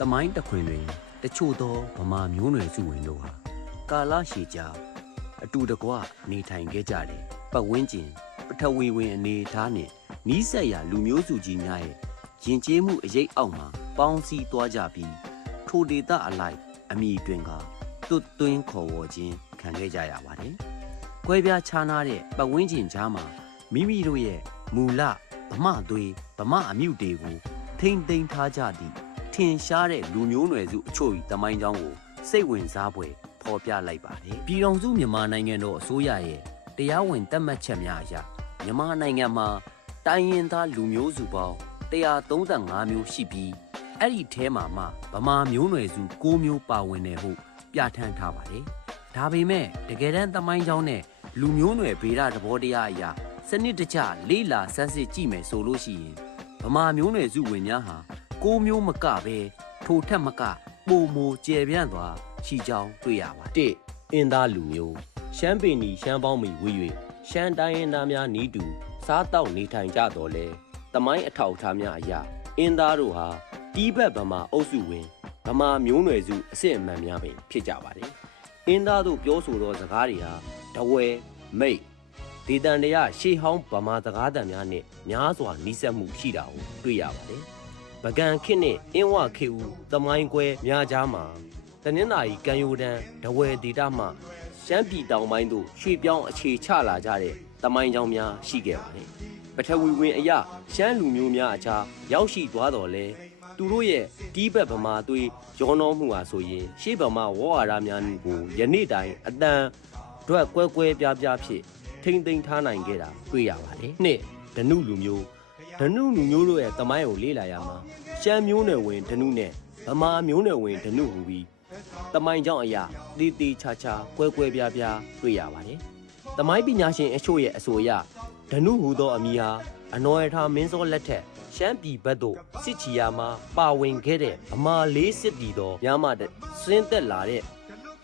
တမိုင်းတခွင်တွင်တချို့သောဗမာမျိုးနွယ်စုဝင်တို့ဟာကာလရှည်ကြာအတူတကွနေထိုင်ခဲ့ကြတယ်ပတ်ဝန်းကျင်ပထဝီဝင်အနေအထားနှင့်နီးစပ်ရာလူမျိုးစုကြီးများရဲ့ယဉ်ကျေးမှုအရေးအောက်မှာပေါင်းစည်းသွားကြပြီးထိုဒေသအလိုက်အမိတွင်ကတွတ်သွင်းခေါ်ဝေါ်ခြင်းခံခဲ့ကြရပါတယ်။ကွဲပြားခြားနားတဲ့ပတ်ဝန်းကျင်ကြားမှာမိမိတို့ရဲ့မူလဗမာသွေးဗမာအမြုတွေကိုထိမ့်သိမ်းထားကြသည့်ထင်ရှားတဲ့လူမျိုးနွယ်စုအချို့၏တမိုင်းကြောင်းကိုစိတ်ဝင်စားဖွယ်ဖော်ပြလိုက်ပါတယ်။ပြည်ထောင်စုမြန်မာနိုင်ငံတော်အစိုးရရဲ့တရားဝင်သတ်မှတ်ချက်များအရမြန်မာနိုင်ငံမှာတိုင်းရင်းသားလူမျိုးစုပေါင်း135မျိုးရှိပြီးအဲ့ဒီထဲမှာမှဗမာမျိုးနွယ်စု6မျိုးပါဝင်တယ်ဟုပြဋ္ဌာန်းထားပါတယ်။ဒါပေမဲ့တကယ်တမ်းသမိုင်းကြောင်းနဲ့လူမျိုးနွယ်ဗေဒသဘောတရားအရာစနစ်တကျလေ့လာဆန်းစစ်ကြည့်မယ်ဆိုလို့ရှိရင်ဗမာမျိုးနွယ်စုဝင်များဟာ6မျိုးမကပဲထိုထက်မကပိုမိုကျယ်ပြန့်စွာရှိကြောင်းတွေ့ရပါတယ်။အင်းသားလူမျိုးရှမ်းပင်နီရှမ်းပေါင်းမီဝေး၍ရှမ်းတိုင်းရင်းသားများနီးတူစားတောက်နေထိုင်ကြတော်လဲတမိုင်းအထောက်အထားများအရာအင်းသားတို့ဟာတီးဘက်ဗမာအုပ်စုဝင်ဗမာမျိုးနွယ်စုအစစ်အမှန်များပင်ဖြစ်ကြပါတယ်။အင်းသားတို့ပြောဆိုသောစကားတွေဟာတဝဲမိတ်ဒေသန္တရရှေးဟောင်းဗမာစကားသံများနဲ့များစွာနီးစပ်မှုရှိတာကိုတွေ့ရပါတယ်။ပကံခေတ်နဲ့အင်းဝခေဦးသမိုင်းကွဲများကြားမှာတနင်္သာရီကံယိုတန်းတဝဲဒေသမှရှမ်းပြည်တောင်ပိုင်းသို့ရွှေ့ပြောင်းအခြေချလာကြတဲ့သမိုင်းကြောင်းများရှိခဲ့ပါတယ်။ပထဝီဝင်အရရှမ်းလူမျိုးများအခြားရောက်ရှိသွားတော်လဲသူတို့ရဲ့တီးဘက်ဗမာသွေးရောနှောမှုဟာဆိုရင်ရှေးဗမာဝေါ်ဝါဒများကိုယနေ့တိုင်အတန်အတွက်ကွဲကွဲပြားပြားဖြစ်ထိမ့်သိမ်းထားနိုင်ခဲ့တာတွေ့ရပါတယ်။နှစ်ဓနုလူမျိုးတို့ရဲ့သမိုင်းကိုလေ့လာရမှာရှမ်းမျိုးနွယ်ဝင်ဓနုနဲ့ဗမာမျိုးနွယ်ဝင်ဓနုဟူပြီးသမိုင်းကြောင်းအရာတေးသေးချာချာကွဲကွဲပြားပြားတွေ့ရပါတယ်။သမိုင်းပညာရှင်အချို့ရဲ့အဆိုအရဓနုဟူသောအမည်ဟာအနော်ရထာမင်းစောလက်ထက်ရှမ်းပြည်ဘက်သို့စစ်ချီယာမှာပါဝင်ခဲ့တဲ့ဗမာလေးစစ်တီတော်များမှဆင်းသက်လာတဲ့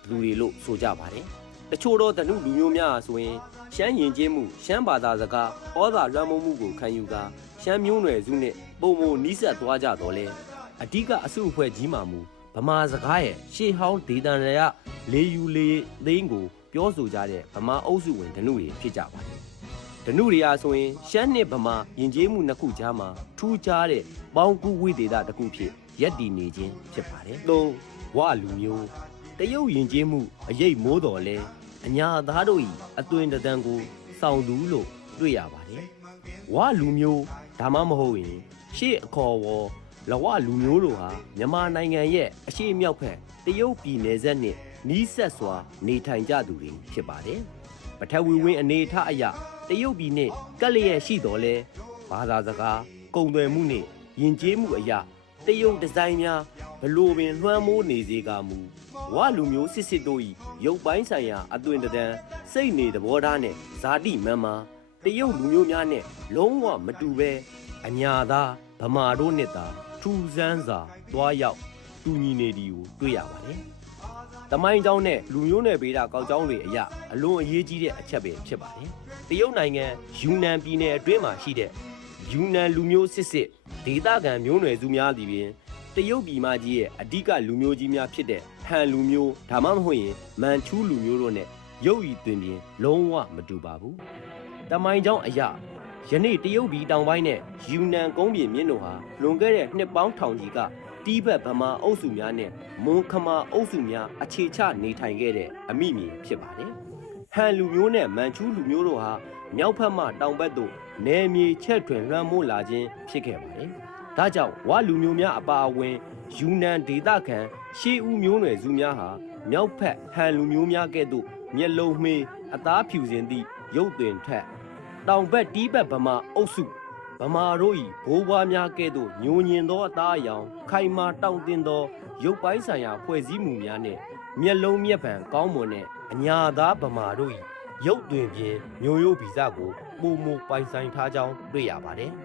လူတွေလို့ဆိုကြပါတယ်။တချို့သောဓနုလူမျိုးများဆိုရင်ရှမ်းယဉ်ကျေးမှုရှမ်းဘာသာစကားဩဇာလွှမ်းမိုးမှုကိုခံယူကာရှမ်းမျိုးနွယ်စုနှင့်ပုံမနီးစပ်သွားကြတော့လဲအဓိကအစုအဖွဲ့ကြီးမှမူဗမာစကားရဲ့ရှေးဟောင်းဒေသန္တရလေယူလေသိန်းကိုပြောဆိုကြတဲ့ဗမာအုပ်စုဝင်ဓနုတွေဖြစ်ကြပါတယ်။ဓနုတွေအားဆိုရင်ရှမ်းနှစ်ဗမာယဉ်ကျေးမှုနှစ်ခုကြားမှာထူးခြားတဲ့ပေါင်းကူးဝိသေသတစ်ခုဖြစ်ရပ်တည်နေခြင်းဖြစ်ပါတယ်။၃ဝလူမျိုးတရုတ်ယဉ်ကျေးမှုအရေးမိုးတော်လဲအညာသားတို့၏အသွင်တံကိုစောင့်သူလို့တွေ့ရပါတယ်။ဝလူမျိုးဒါမှမဟုတ်ရင်ရှေ့အခေါ်ဝေါ်လဝလူမျိုးတို့ဟာမြန်မာနိုင်ငံရဲ့အရှေ့မြောက်ဘက်တရုတ်ပြည်နယ်စပ်နှင့်နီးစပ်စွာနေထိုင်ကြသူတွေဖြစ်ပါတယ်။ပထဝီဝင်အနေအထားအရတရုတ်ပြည်နှင့်ကပ်လျက်ရှိတော်လဲဘာသာစကားကုန်သွယ်မှုနှင့်ယဉ်ကျေးမှုအရာတရုတ်ဒီဇိုင်းများဘလို့ပင်လွှမ်းမိုးနေစေကမူဝလူမျိုးစစ်စစ်တို့၏ရုပ်ပိုင်းဆိုင်ရာအသွင်တံစိတ်နေသဘောထားနဲ့ဇာတိမန်မာတရုတ်လူမျိုးများနဲ့လုံးဝမတူပဲအညာသားဗမာတို့နဲ့သာထူဆန်းစွာတွားရောက်တူညီနေသည်ကိုတွေ့ရပါတယ်။တမိုင်းကြောင်းနဲ့လူမျိုးနယ်ဗေဒကောက်ကြောင်းတွေအရအလွန်အရေးကြီးတဲ့အချက်ပဲဖြစ်ပါတယ်။တရုတ်နိုင်ငံယူနန်ပြည်နယ်အတွင်းမှာရှိတဲ့ယူနန်လူမျိုးစစ်ဒေသခံမျိုးနွယ်စုများသည်ပင်တရုတ်ပြည်မကြီးရဲ့အဓိကလူမျိုးကြီးများဖြစ်တဲ့ဟန်လူမျိုးဒါမှမဟုတ်ရင်မန်ချူးလူမျိုးတို့နဲ့ရုပ်ရည်သွင်ပြင်လုံးဝမတူပါဘူး။တမိုင်းကြောင်းအရယနေ့တရုတ်ပြည်တောင်ပိုင်းနဲ့ယူနန်ကုန်းပြင်မြင့်တို့ဟာလွန်ခဲ့တဲ့နှစ်ပေါင်းထောင်ကြီးကတီးဘက်ဗမာအုပ်စုများနဲ့မွန်ခမာအုပ်စုများအခြေချနေထိုင်ခဲ့တဲ့အမိမြေဖြစ်ပါတယ်။ဟန်လူမျိုးနဲ့မန်ချူးလူမျိုးတို့ဟာမြောက်ဘက်မှတောင်ဘက်သို့နယ်မြေချက်ထွင်လွှမ်းမိုးလာခြင်းဖြစ်ခဲ့ပါတယ်။ဒါကြောင့်ဝလူမျိုးများအပါအဝင်ယူနန်ဒေသခံရှေးဦးမျိုးနွယ်စုများဟာမြောက်ဘက်ဟန်လူမျိုးများကဲ့သို့မျက်လုံးမှေးအသားဖြူစင်သည့်ရုပ်သွင်ထက်တောင်ဘက်တီးဘက်ဗမာအုပ်စုဗမာတို့၏ဘိုးဘွားများကဲ့သို့ညိုညင်သောအသားအယောင်ခိုင်မာတောင့်တင်းသောရုပ်ပိုင်းဆိုင်ရာဖွဲ့စည်းမှုများနှင့်မျက်လုံးမျက်ဗံကောင်းမွန်တဲ့အညာသားဗမာတို့၏ရုပ်သွင်ပြင်မျိုးရိုးဗီဇကိုပုံမပိုင်ဆိုင်ထားကြောင်းတွေ့ရပါတယ်။